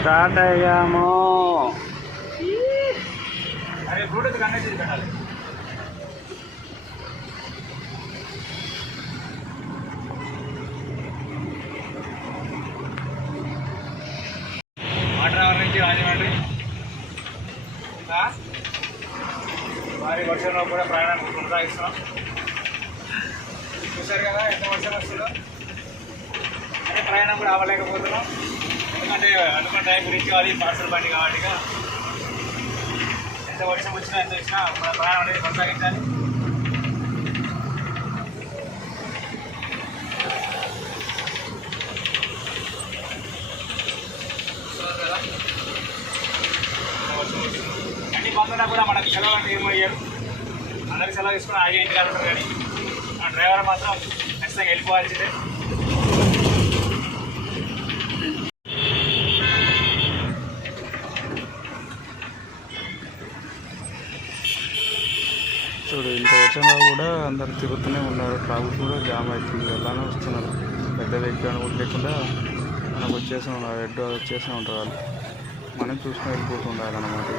Start అయ్యాము. అరే Bluetooth connect చేసి పెట్టాలి. మాట్లాడవరం నుంచి రాజమండ్రి భారీ వర్షంలో కూడా ప్రయాణాన్ని కొనసాగిస్తున్నాం. చూశారు కదా ఎంత వర్షం వస్తుందో. అంటే ప్రయాణం కూడా అవ్వలేకపోతున్నాం, ఎందుకంటే అనుకున్న టైం గురించి అది పార్సల్ బండి కాబట్టి ఎంత వర్షం వచ్చినా ఎంత వచ్చినా మన ప్రయాణం అనేది కొనసాగించాలి. అన్ని బంధువులా కూడా మనకు సెలవు అంటే ఏమయ్యారు, అందరికి సెలవు తీసుకుని ఆగే ఇంటికి వెళ్తారు. కానీ ఆ డ్రైవర్ మాత్రం ఖచ్చితంగా వెళ్ళిపోవాల్సిందే. చూడు ఇంత వచ్చినా కూడా అందరు తిరుగుతూనే ఉన్నారు. ట్రాఫిక్ కూడా జామ్ అవుతుంది, అలానే వస్తున్నారు. పెద్ద వెహికల్ కూడా లేకుండా మనకు వచ్చేసి ఉన్నారు, రెడ్ వచ్చేసి ఉంటారు. వాళ్ళు మనం చూసుకుని వెళ్ళిపోతుండాలన్నమాట.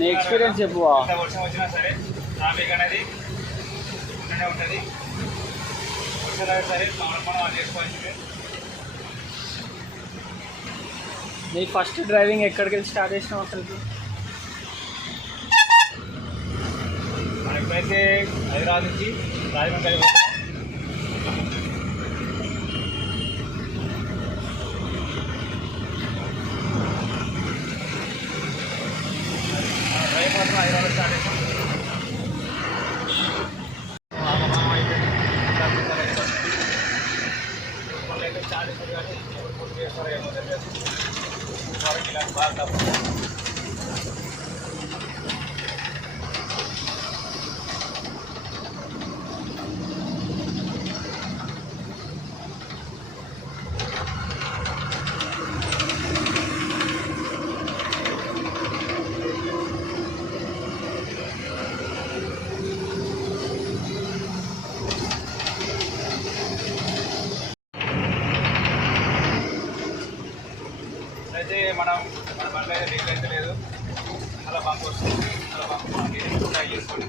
నీ ఎక్స్పీరియన్స్ చెప్పు. ఎంత వర్షం వచ్చినా సరే ట్రాఫిక్ అనేది ఉంటూనే ఉంటుంది. వర్షాలు సరే మనం అది చేసుకోవాల్సిందే. నీ ఫస్ట్ డ్రైవింగ్ ఎక్కడికి వెళ్ళి స్టార్ట్ చేసినావు అసలుకి? మనం ఎప్పుడైతే హైదరాబాద్ నుంచి రాజమండ్రి డ్రైవ్ మాత్రం హైదరాబాద్ స్టార్ట్ చేసాం. వాళ్ళైతే స్టార్ట్ చేశారు కానీ ఎవరు పూర్తి చేస్తారో ఏమో తెలియదు. వాళ్ళకి ఇలా బాగా తప్పు. అయితే మన బండ్లో అయితే డీజిల్ అయితే లేదు. అలా బంక్ వస్తుంది, అలా బంక్ మనకి ట్రై చేసుకోండి.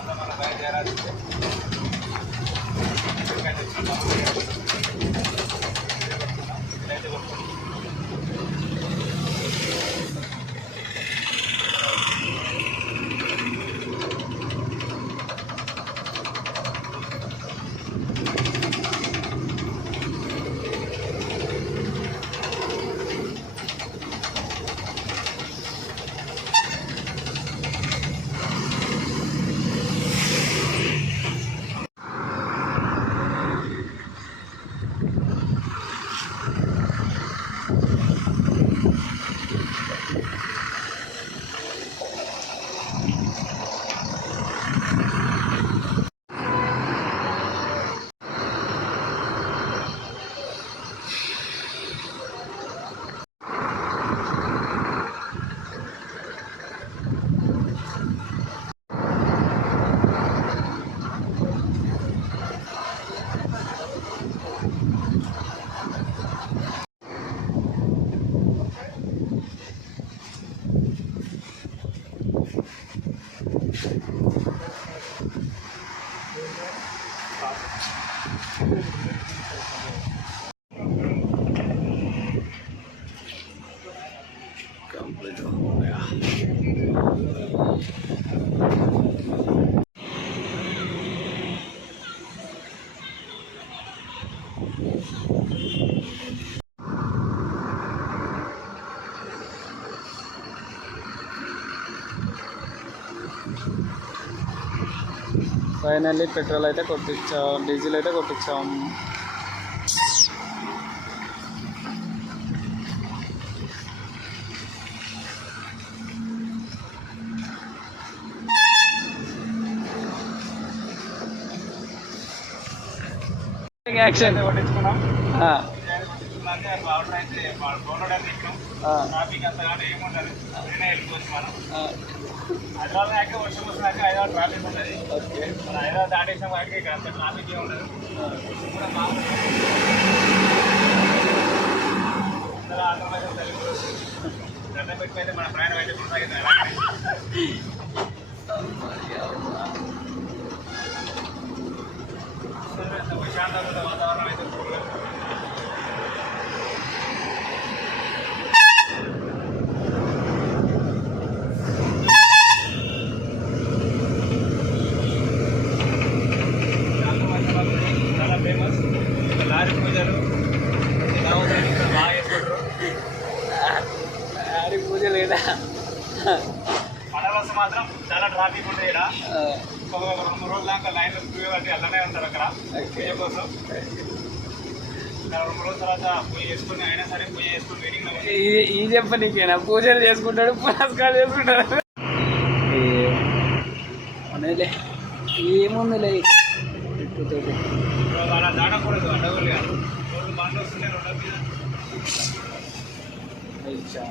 అలా మనం బయలుదేరాల్సిందే. ఇక్కడికైతే ఇదైతే కొట్టుకోండి. ఫైనల్లీ పెట్రోల్ అయితే కొట్టించాం, డీజిల్ అయితే కొట్టించాం. యాక్షన్ కొట్టించుకున్నాం. బాగుంటుంది అయితే డౌన్లోడ్ అని ఎక్కినాం. ట్రాఫిక్ అంత కానీ ఏముండదు, నేనే వెళ్ళిపోవచ్చు మనం. హైదరాబాద్ దాకా వర్షం వస్తున్నాక హైదరాబాద్ ట్రాఫిక్ ఉంటుంది. మన హైదరాబాద్ దాటేసిన వాటికి ఇక్కడ అంత ట్రాఫిక్ ఏ ఉండదు. కూడా మామూలు గడ్డ పెట్టుకైతే మన ప్రయాణం అయితే కొనసాగుతుంది. ప్రశాంతమైన వాతావరణం అయితే చాలా ఫేమస్. లారీ పూజలు బాగా చేసుకుంటారు. లారీ పూజ లేదా పండగ వస్తే మాత్రం చాలా ట్రాఫిక్ ఉంటుంది. ఇక్కడ ఒక 2-3 రోజుల దాకా లైన్లో క్యూ కట్టి అలానే ఉంటారు అక్కడ పూజ కోసం. 2 రోజుల తర్వాత పూజ చేసుకుని అయినా సరే పూజ చేసుకుని వెయిటింగ్లో ఈ చెప్ప నీకేనా పూజలు చేసుకుంటాడు పునస్కారాలు చేసుకుంటాడు. అనేలే ఏముందిలే ఇట్టుతోటి అలా దాటకూడదు. అడ్డగోలు కాదు. రోడ్లు బండ్లు వస్తున్నాయి. రోడ్ల మీద అయ్యా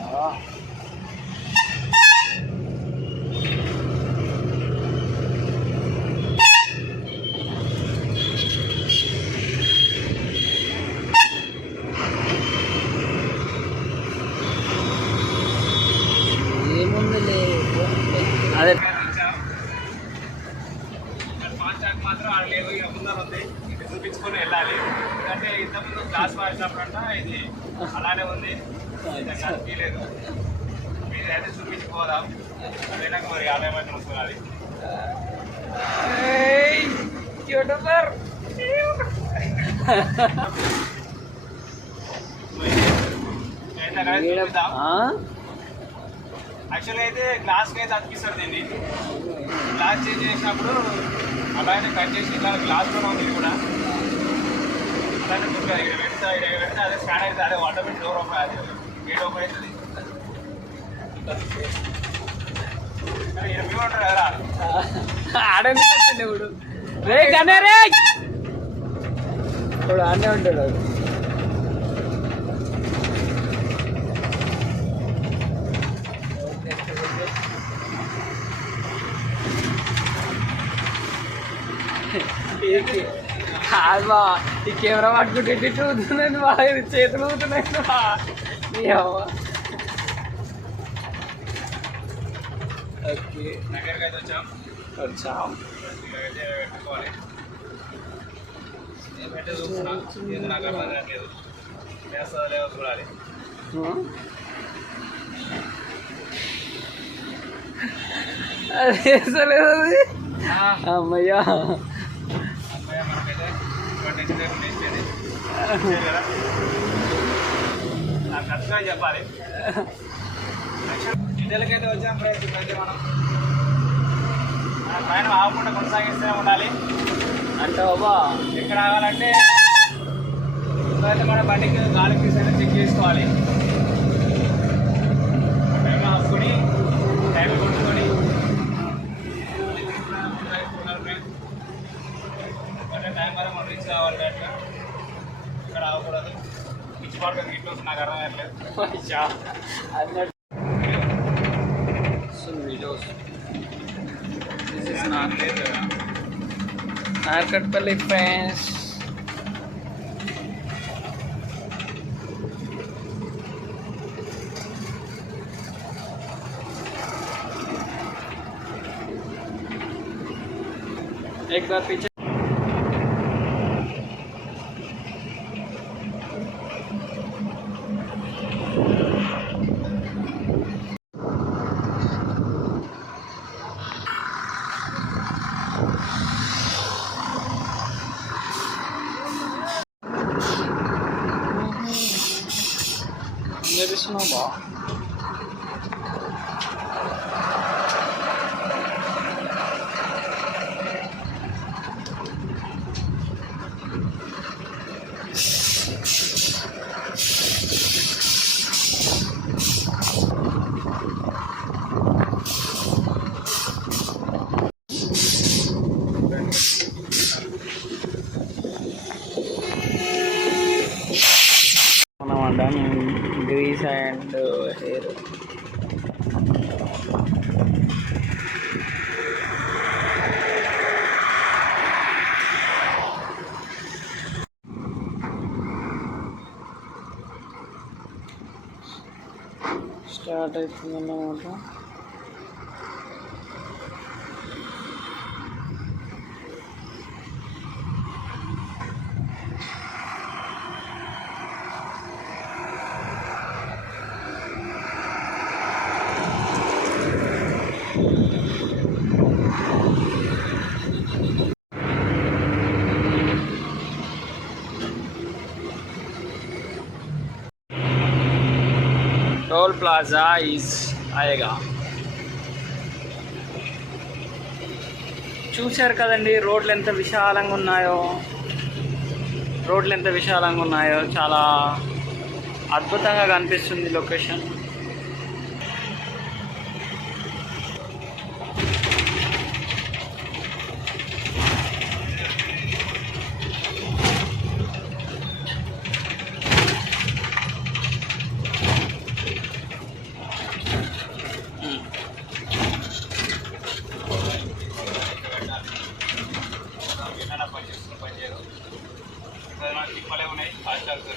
ఏముందిలే అదే ఫాస్టాగ్ మాత్రం ఆడ లేవు. ఇక ముందర ఉంది, ఇది చూపించుకొని వెళ్ళాలి. ఎందుకంటే ఇంతకుముందు గ్లాస్ మార్చినప్పుడంట ఇది అలానే ఉంది, లేదు. మీరు అయితే చూపించుకోదాం. లేనాక మరి ఆదాయం అయితే వస్తుంది. యూట్యూబర్ యాక్చువల్గా అయితే గ్లాస్కి అయితే అతికిస్తారు దీన్ని. గ్లాస్ చేంజ్ చేసినప్పుడు అలానే కట్ చేసి ఇలా గ్లాస్లోనే ఉంది ఇది కూడా. అలానే ఇక్కడ పెడితే అదే స్కాన్ అవుతుంది. అదే ఆటోమేటిక్ డోర్ ఓపెన్, అది గేట్ ఓపెన్ అవుతుంది. మీరు ఉంటారు కదా ఆడనే ఇప్పుడు రే గనే రే ఇప్పుడు ఆడనే ఉంటాడు. బా ఈ కెమెరా పట్టుకుంటే ఇటు ఊతున్నాను బాగా చేతులు ఊతున్నాయి. ఓకే దగ్గరికి అయితే వచ్చాం. పెట్టుకోవాలి. పెట్టే చూస్తున్నా ఏదో నాకు అర్థం కావట్లేదు. వేస్తుందో లేదో చూడాలి. అది వేసలేదు అది. అమ్మయ్యా అమ్మాయి మనకైతే 20 వేసేది కదా. నాకు ఖర్చుగా చెప్పాలి. ఇండియాలకైతే వచ్చాం. అయితే మనం మన ప్రయాణం ఆగకుండా కొనసాగిస్తూనే ఉండాలి. అంటే బాబా ఎక్కడ ఆగాలంటే ఇప్పుడైతే మన బండికి గాలి తీసేది చెక్ చేసుకోవాలి. టైంలో ఆపుకొని టైం కొట్టుకొని టైం వరకు మనం రీచ్ కావాలి. అట్లా ఇక్కడ ఆగకూడదు. పిచ్చి పడుతుంది ఇట్లా వస్తుంది. నాకు అర్థం కావట్లేదు. videos. This is లేదు కదా. Narkatpalli friends. एक बार पीछे Maybe snowball. లేరు. స్టార్ట్ అవుతుందన్నమాట. టోల్ ప్లాజా ఈజ్ ఆయేగా. చూశారు కదండి రోడ్లు ఎంత విశాలంగా ఉన్నాయో, చాలా అద్భుతంగా కనిపిస్తుంది లొకేషన్. తిప్పలే ఉన్నాయి హాస్టల్తో.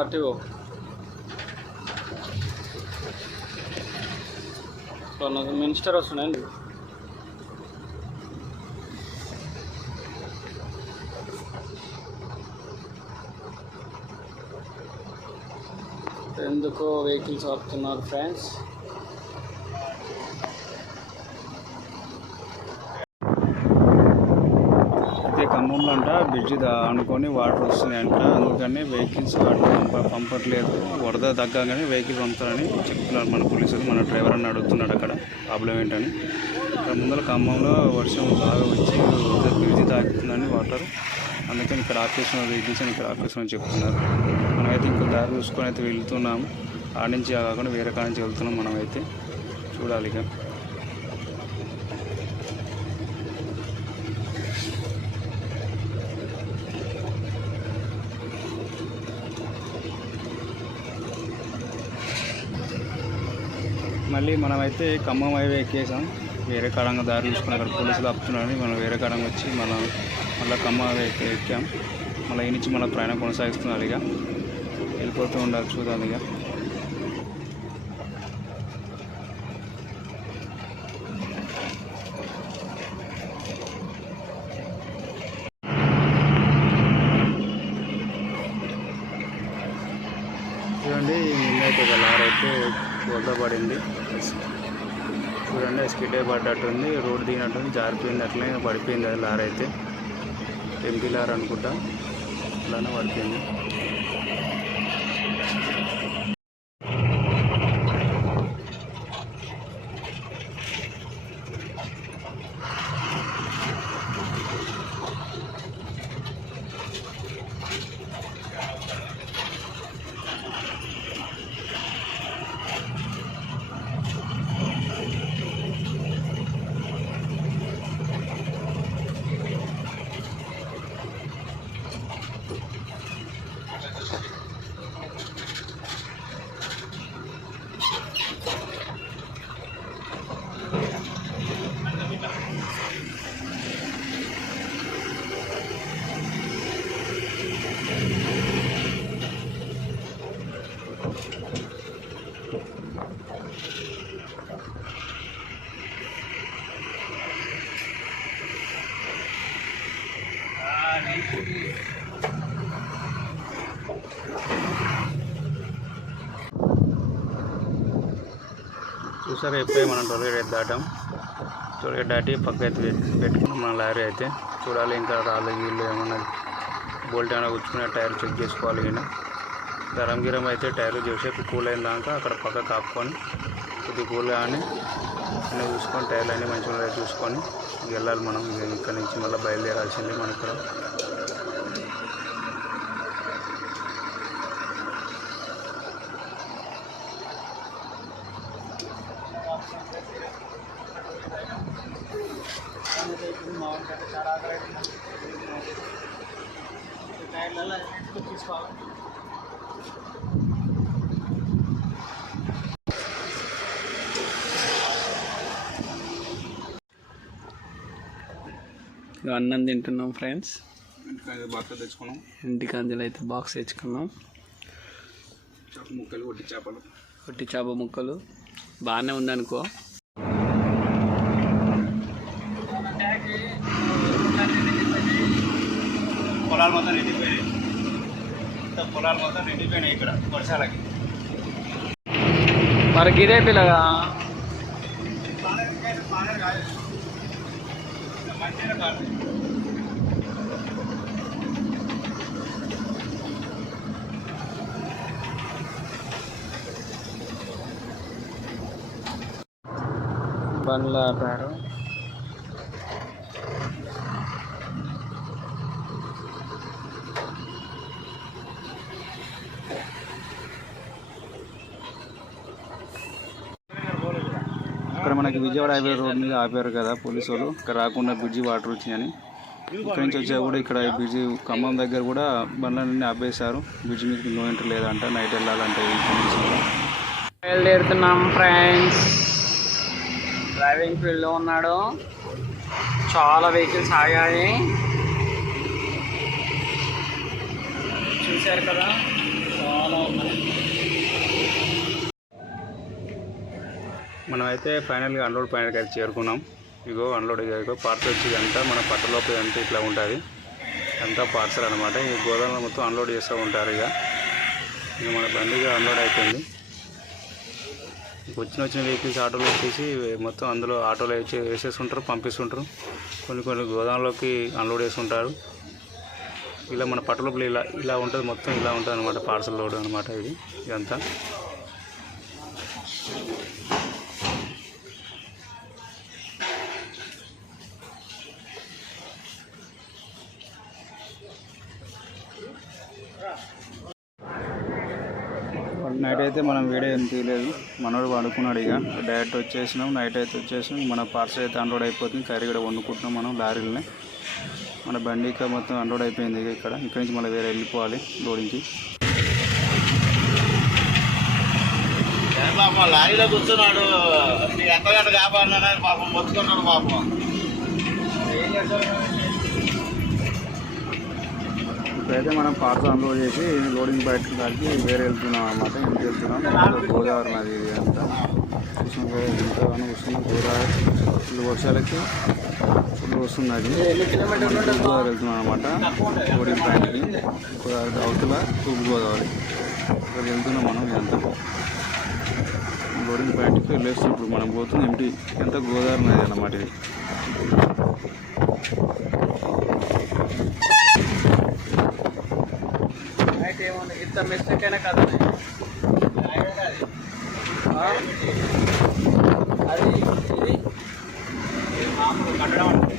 అటు మినిస్టర్ వస్తున్నాయండి. ఎందుకో వెహికల్స్ ఆపుతున్నారు ఫ్రెండ్స్. ఖమ్మంలో అంట బ్రిడ్జ్ అనుకొని వాటర్ వస్తున్నాయంట, అందుకని వెహికల్స్ పంపట్లేదు. వరద తగ్గగానే వెహికల్ పంపుతారని చెప్తున్నారు మన పోలీసులు. మన డ్రైవర్ అని అడుగుతున్నాడు అక్కడ ప్రాబ్లం ఏంటని. ఇక్కడ ముందర ఖమ్మంలో వర్షం బాగా వచ్చి బ్రిడ్జ్ తాగుతుందని వాటర్, అందుకని ఇక్కడ ఆపేసిన వెహికల్స్ అని ఇక్కడ ఆపేసిన చెప్తున్నారు. మనమైతే ఇంకో దారి చూసుకొని అయితే వెళ్తున్నాము. ఆడ నుంచి కాకుండా వేరే కాడ నుంచి వెళ్తున్నాం. మనమైతే చూడాలి ఇక. మళ్ళీ మనమైతే ఖమ్మం హైవే ఎక్కేసాం. వేరే కాడంగా దారి చూసుకుని అక్కడ పోలీసులు ఆపుతున్నారని మనం వేరే కాడంగా వచ్చి మళ్ళీ ఖమ్మం హైవే ఎక్కాం. మళ్ళీ ఈ నుంచి మళ్ళీ ప్రయాణం కొనసాగిస్తున్నారు. ఇక వెళ్ళిపోతూ ఉండాలి, చూద్దాం ఇక. చూడండి ముందైతే ఒక లారీ అయితే వరద పడింది. చూడండి స్కిడ్ పడ్డట్టుంది, రోడ్డు దిగినట్టుంది, జారిపోయింది, అట్లనే పడిపోయింది. అది లారీ అయితే ఎంపీ లారీ అనుకుంటా, అట్లానే పడిపోయింది. చూసారా ఎప్పుడే మనం టోల్గేట్ దాటాం. టోల్గేట్ దాటి పక్క అయితే పెట్టుకున్నాం మన లారీ అయితే. చూడాలి ఇంకా రాళ్ళు గీళ్ళు ఏమన్నా బోల్ట్ ఏమైనా కూర్చుకునే టైర్ చెక్ చేసుకోవాలి. ఈయన గరం గిరం అయితే టైర్లు చేసేపు కూల్ అయిన దాకా అక్కడ పక్క కాపుకొని కొద్దిగా కూల్ కానీ అన్నీ చూసుకొని టైర్లు అన్నీ మంచిగా చూసుకొని వెళ్ళాలి మనం. ఇక్కడ నుంచి మళ్ళీ బయలుదేరాల్సిందే మనం ఇక్కడ. అన్నం తింటున్నాం ఫ్రెండ్స్. బాక్స్ తెచ్చుకున్నాం. ఇంటికి అందులో అయితే బాక్స్ తెచ్చుకున్నాం. చేప ముక్కలు, ఒట్టి చేప ముక్కలు బాగానే ఉందనుకో. పొలాలు మొత్తం నిండిపోయినాయి ఇక్కడ వర్షాలకి. మరి గిదే పిల్లగా బండ్లు ఆపారు. ఇక్కడ మనకి విజయవాడ హైవే రోడ్ మీద ఆపారు కదా పోలీసు వాళ్ళు. ఇక్కడ రాకుండా బ్రిడ్జి వాటర్ వచ్చినాయని ఇక్కడి నుంచి వచ్చా కూడా ఇక్కడ బ్రిడ్జి ఖమ్మం దగ్గర కూడా బండ్లన్నీ ఆపేశారు. బ్రిడ్జి మీదకి నో ఎంట్రీ లేదంట. నైట్ వెళ్ళాలంటే బయలుదేరుతున్నాం ఫ్రెండ్స్. డ్రైవింగ్ ఫీల్డ్లో ఉన్నాడు. చాలా వెహికల్స్ ఆగాయి చూశారు కదా, చాలా ఉన్నాయి. మనమైతే ఫైనల్గా అన్లోడ్ పాయింట్కి అయితే చేరుకున్నాం. ఇగో అన్లోడ్ ఇగో పార్సల్ వచ్చి అంతా మన పట్టలోపు అంతా ఇట్లా ఉంటుంది. అంతా పార్సల్ అనమాట. ఈ గోదాంలో మొత్తం అన్లోడ్ చేస్తూ ఉంటారు. ఇక మన బండిగా అన్లోడ్ అయిపోయింది. వచ్చిన వెహికల్స్ ఆటోలో వచ్చేసి మొత్తం అందులో ఆటోలో వేసేస్తుంటారు, పంపిస్తుంటారు. కొన్ని గోదాంలోకి అన్లోడ్ చేస్తుంటారు. ఇలా మన పట్టలోపల ఇలా ఉంటుంది, మొత్తం ఇలా ఉంటుంది అనమాట. పార్సల్ లోడ్ అనమాట ఇదంతా. నైట్ అయితే మనం వీడియో ఏం తీయలేదు. మనోడు పడుకున్నాడు. ఇక డైరెక్ట్ వచ్చేసినాం. నైట్ అయితే వచ్చేసినాం. మన పార్సల్ అయితే అన్లోడ్ అయిపోతుంది. కర్రీ కూడా వండుకుంటున్నాం మనం లారీలని. మన బండి ఇక మొత్తం అన్లోడ్ అయిపోయింది. ఇక ఇక్కడి నుంచి మళ్ళీ వేరే వెళ్ళిపోవాలి లోడింగ్కి. లారీలో కూర్చున్నాడు. ఎంతగంట కాపాడినా పాపం మొత్తుకున్నాడు పాపం. ఇప్పుడైతే మనం పార్సల్ అన్లోడ్ చేసి లోడింగ్ బయటకు దానికి వేరే వెళ్తున్నాం అన్నమాట. ఇంటికి వెళ్తున్నాం. గోదావరి నది ఇది అంతా చూసినా ఎంతగానో వస్తుంది. గోదావరి ఫుల్ వర్షాలకి ఫుల్ వస్తున్నది. గోదావరి వెళ్తున్నాం అనమాట లోడింగ్ పాయింట్కి. అవతల తూర్పు గోదావరి ఇక్కడ వెళ్తున్నాం మనం. ఇదంతా లోడింగ్ పాయింట్కి వెళ్ళేసి ఇప్పుడు మనం పోతుంది ఎంటీ ఎంత గోదావరి నది అన్నమాట ఇది. ఇంత మిస్టేక్ అయినా కదా అది ఇది మామూలు కట్టడం అంటే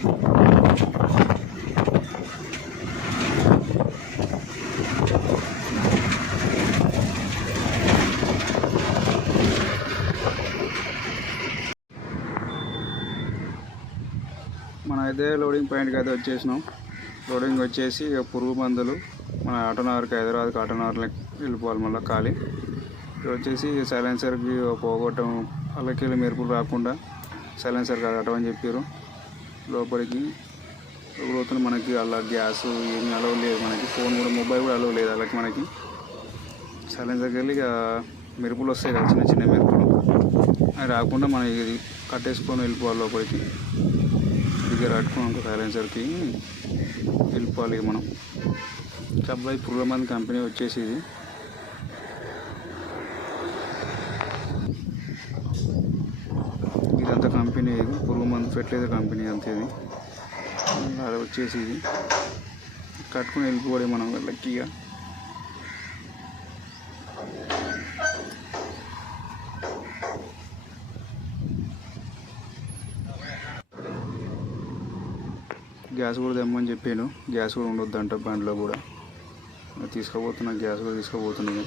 మనం అయితే లోడింగ్ పాయింట్కి అయితే వచ్చేసినాం. లోడింగ్ వచ్చేసి ఇక పురుగు మందులు మన ఆటోనగర్కి హైదరాబాద్కి ఆటోనగర్కి వెళ్ళిపోవాలి మళ్ళీ ఖాళీ. ఇక్కడ వచ్చేసి సైలెన్సర్కి పోగొట్టడం వాళ్ళకి మెరుపులు రాకుండా సైలెన్సర్ కట్టమని చెప్పారు. లోపలికి పోతున్న మనకి అలా గ్యాస్ ఏమి అలవ్ లేదు. మనకి ఫోన్ కూడా మొబైల్ కూడా అలవ్ లేదు వాళ్ళకి. మనకి సైలెన్సర్కి వెళ్ళి ఇక మెరుపులు వస్తాయి కదా, చిన్న చిన్న మెరుపులు అవి రాకుండా మనం ఇది కట్టేసుకొని వెళ్ళిపోవాలి లోపలికి. దగ్గర కట్టుకున్నాక సైలెన్సర్కి వెళ్ళిపోవాలి ఇక మనం. సబ్వై పురుగుమంది కంపెనీ వచ్చేసి ఇది. కంపెనీ, ఇది పురుగు మందు ఫెర్టిలైజర్ కంపెనీ అంతే. ఇది అది వచ్చేసి ఇది కట్టుకుని వెళ్ళిపోవడం మనం లక్కీగా. గ్యాస్ కూడా తెమ్మని చెప్పాను. గ్యాస్ కూడా ఉండొద్దంట బండిలో కూడా. తీసుకుపోతున్నా, గ్యాస్ కూడా తీసుకుపోతున్నాను.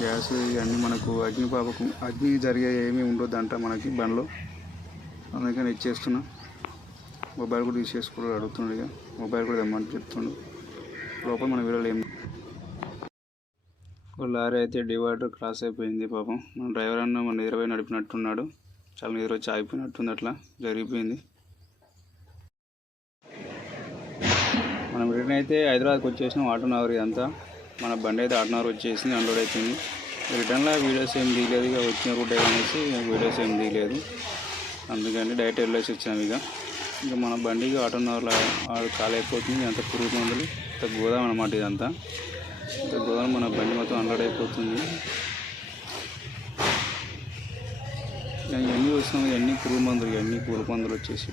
గ్యాస్ ఇవన్నీ మనకు అగ్ని జరిగే ఏమీ ఉండొద్దంట మనకి బండిలో. అందుకని ఇచ్చేస్తున్నా. మొబైల్ కూడా తీసేసుకోవడం అడుగుతున్నాడు. ఇక మొబైల్ కూడా తెమ్మని చెప్తున్నాడు. లోపల మన వీడియోలో ఏం లారీ అయితే డివైడర్ క్రాస్ అయిపోయింది పాపం. మన డ్రైవర్ అన్న మన నిద్రపోయి నడిపినట్టున్నాడు. చాలా నిద్ర వచ్చి ఆగిపోయినట్టుంది. అట్లా జరిగిపోయింది. మనం రిటర్న్ అయితే హైదరాబాద్కి వచ్చేసినాం. ఆటోనగర్ ఇదంతా మన బండి అయితే ఆటోనగర్ వచ్చేసింది, అన్లోడ్ అయిపోయింది. రిటర్న్లో వీడియోస్ ఏం దిగలేదు. ఇక వచ్చిన రూట్ అనేసి వీడియోస్ ఏం దిగలేదు. అందుకని డైరెక్ట్ వెళ్ళేసి వచ్చాము. ఇక మన బండికి ఆటోనగర్లో చాలా అయిపోతుంది. అంత పురుగు మందులు, ఇంత గోదాం అన్నమాట. ఇదంతా ఇంత గోదాం, మన బండి మొత్తం అన్లోడ్ అయిపోతుంది. ఇవన్నీ వస్తున్నాయి, ఇవన్నీ పురుగు మందులు, ఇవన్నీ పురుగు మందులు వచ్చేసి.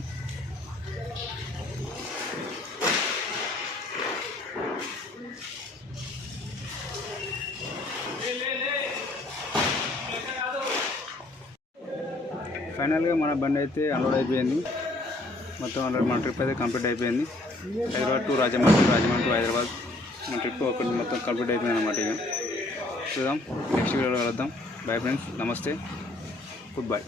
ఫైనల్గా మన బండి అయితే అన్లోడ్ అయిపోయింది. మొత్తం అన్లోడ్ మన ట్రిప్ అయితే కంప్లీట్ అయిపోయింది. హైదరాబాద్ టు రాజమండ్రి, రాజమండ్రి టు హైదరాబాద్ మన ట్రిప్ ఒకటి మొత్తం కంప్లీట్ అయిపోయింది అన్నమాట. ఇక చూద్దాం, నెక్స్ట్ వీడియోలో కలుద్దాం. బై ఫ్రెండ్స్, నమస్తే, గుడ్ బై.